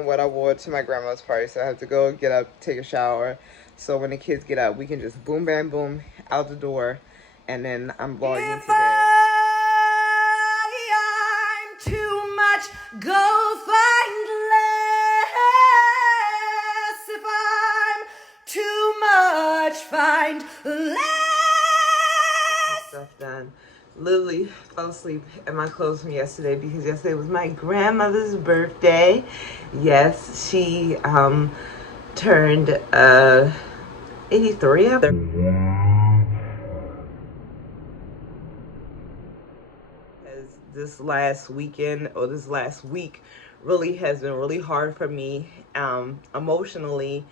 on what I wore to my grandma's party. So I have to go get up, take a shower. So when the kids get up, we can just boom, bam, boom, out the door. And then I'm vlogging If today. I'm too much, go find less. If I'm too much, find less. Stuff done. Literally fell asleep in my clothes from yesterday because yesterday was my grandmother's birthday. Yes, she turned 83. As this last weekend or this last week really has been really hard for me emotionally,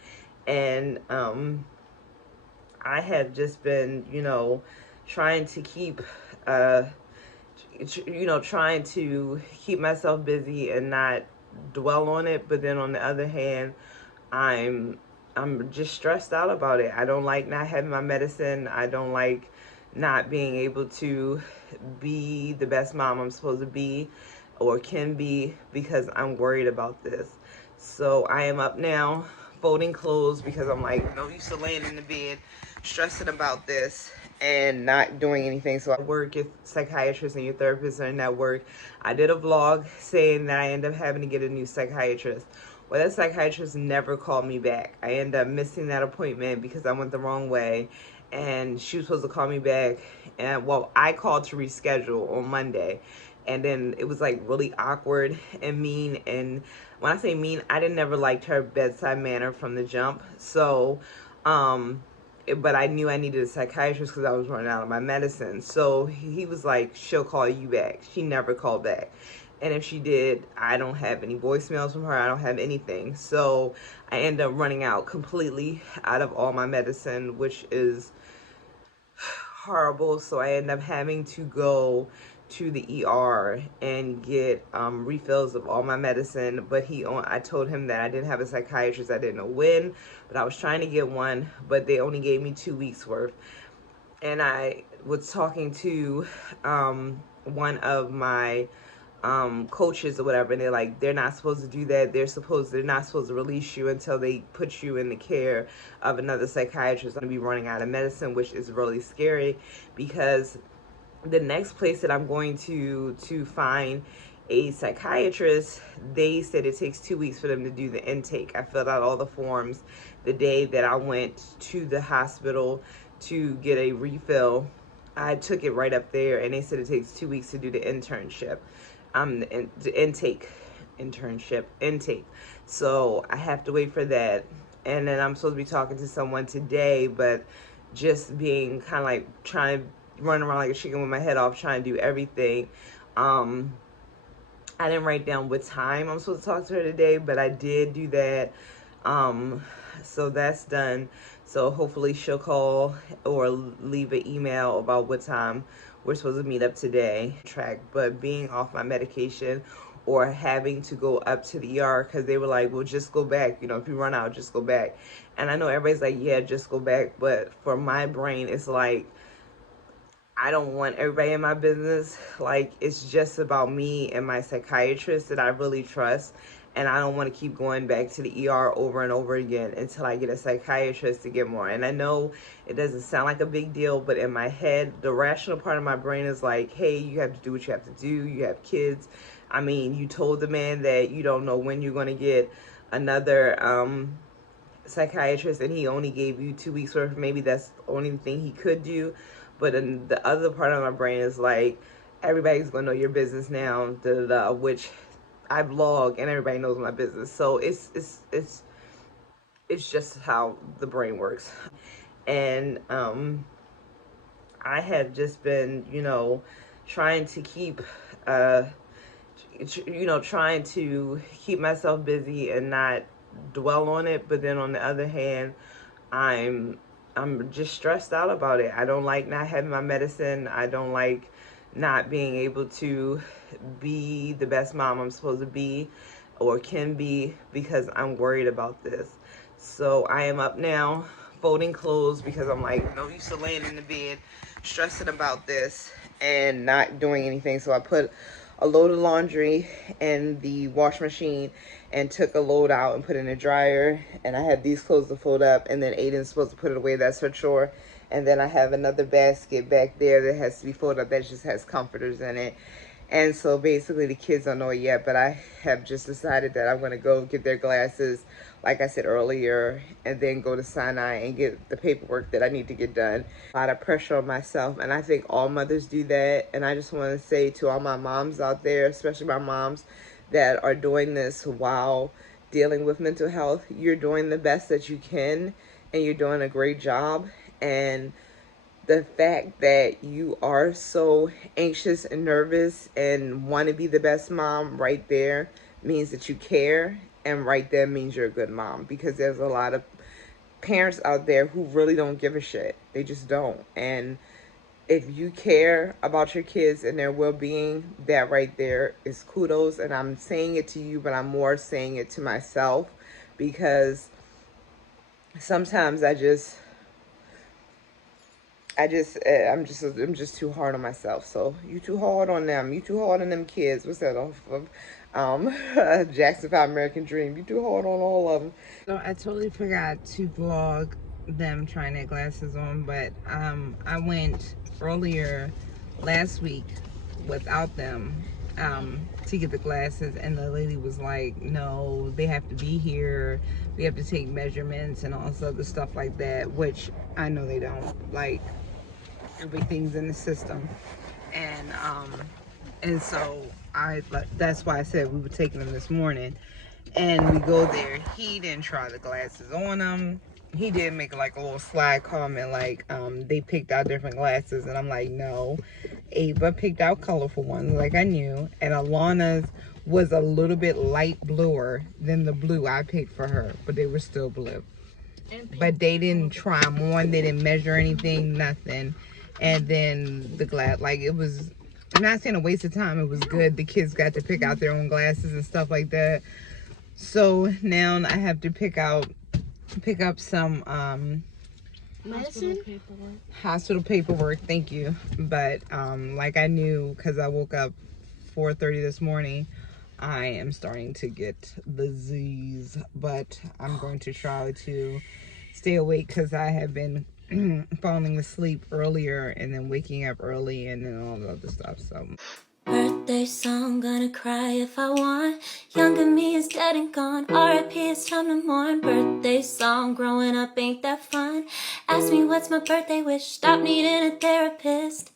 and I have just been, trying to keep trying to keep myself busy and not dwell on it. But then on the other hand, I'm I'm just stressed out about it. I don't like not having my medicine. I don't like not being able to be the best mom I'm supposed to be or can be because I'm worried about this. So I am up now folding clothes because I'm like, no use of laying in the bed stressing about this and not doing anything. So I work as psychiatrist and your therapist are in that work. I did a vlog saying that I end up having to get a new psychiatrist. Well, that psychiatrist never called me back. I ended up missing that appointment because I went the wrong way, and she was supposed to call me back. And well, I called to reschedule on Monday, and then it was like really awkward and mean. And when I say mean, I didn't never liked her bedside manner from the jump. So, but I knew I needed a psychiatrist because I was running out of my medicine. So he was like, she'll call you back. She never called back. And if she did, I don't have any voicemails from her. I don't have anything. So I end up running out completely out of all my medicine, which is horrible. So I end up having to go to the ER and get refills of all my medicine. But I told him that I didn't have a psychiatrist. I didn't know when, but I was trying to get one, but they only gave me 2 weeks worth. And I was talking to one of my coaches or whatever, and they're like, they're not supposed to do that. They're not supposed to release you until they put you in the care of another psychiatrist. I'm gonna be running out of medicine, which is really scary because the next place that I'm going to find a psychiatrist, they said it takes 2 weeks for them to do the intake. I filled out all the forms the day that I went to the hospital to get a refill. I took it right up there, and they said it takes 2 weeks to do the internship, the intake. So I have to wait for that, and then I'm supposed to be talking to someone today, but just being kind of like trying to run around like a chicken with my head off, trying to do everything. I didn't write down what time I'm supposed to talk to her today, but I did do that. So that's done. So hopefully she'll call or leave an email about what time we're supposed to meet up today. But being off my medication or having to go up to the ER because they were like, well, just go back. If you run out, just go back. And I know everybody's like, yeah, just go back. But for my brain, it's like, I don't want everybody in my business. Like, it's just about me and my psychiatrist that I really trust. And I don't want to keep going back to the ER over and over again until I get a psychiatrist to get more. And I know it doesn't sound like a big deal, but in my head, the rational part of my brain is like, hey, you have to do what you have to do. You have kids. I mean, you told the man that you don't know when you're going to get another psychiatrist, and he only gave you 2 weeks worth. Maybe that's the only thing he could do. But then the other part of my brain is like, everybody's gonna know your business now, which I blog and everybody knows my business. So it's just how the brain works. And I have just been, trying to keep trying to keep myself busy and not dwell on it. But then on the other hand, I'm just stressed out about it. I don't like not having my medicine. I don't like not being able to be the best mom I'm supposed to be or can be because I'm worried about this. So I am up now folding clothes because I'm like, no use of laying in the bed stressing about this and not doing anything. So I put a load of laundry in the wash machine, and took a load out and put it in the dryer. And I have these clothes to fold up, and then Aiden's supposed to put it away. That's her chore. And then I have another basket back there that has to be folded up that just has comforters in it. And so basically the kids don't know it yet, but I have just decided that I'm going to go get their glasses, like I said earlier, and then go to Sinai and get the paperwork that I need to get done. A lot of pressure on myself, and I think all mothers do that. And I just want to say to all my moms out there, especially my moms that are doing this while dealing with mental health, you're doing the best that you can, and you're doing a great job. And the fact that you are so anxious and nervous and want to be the best mom right there means that you care, and right there means you're a good mom, because there's a lot of parents out there who really don't give a shit. They just don't. And if you care about your kids and their well-being, that right there is kudos. And I'm saying it to you, but I'm more saying it to myself, because sometimes I'm just too hard on myself. So you too hard on them. You too hard on them kids. What's that off of Jackson 5 American Dream? You too hard on all of them. So I totally forgot to vlog them trying their glasses on, but I went earlier last week without them to get the glasses, and the lady was like, no, they have to be here, we have to take measurements and all this other stuff like that, which I know they don't. Like, everything's in the system. And so that's why I said we were taking them this morning. And we go there, he didn't try the glasses on them. He did make like a little sly comment, like they picked out different glasses, and I'm like, no, Ava picked out colorful ones, like I knew, and Alana's was a little bit light bluer than the blue I picked for her, but they were still blue. But they didn't try them on, they didn't measure anything, nothing. And then the glass, like, it was, I'm not saying a waste of time, it was good. The kids got to pick out their own glasses and stuff like that. So now I have to pick up some hospital paperwork, thank you. But like I knew, because I woke up 4:30 this morning, I am starting to get the Z's, but I'm going to try to stay awake, because I have been falling asleep earlier and then waking up early and then all the other stuff. So Birthday song, gonna cry if I want. Younger me is dead and gone. R.I.P. it's time to mourn. Birthday song, growing up ain't that fun. Ask me what's my birthday wish. Stop needing a therapist.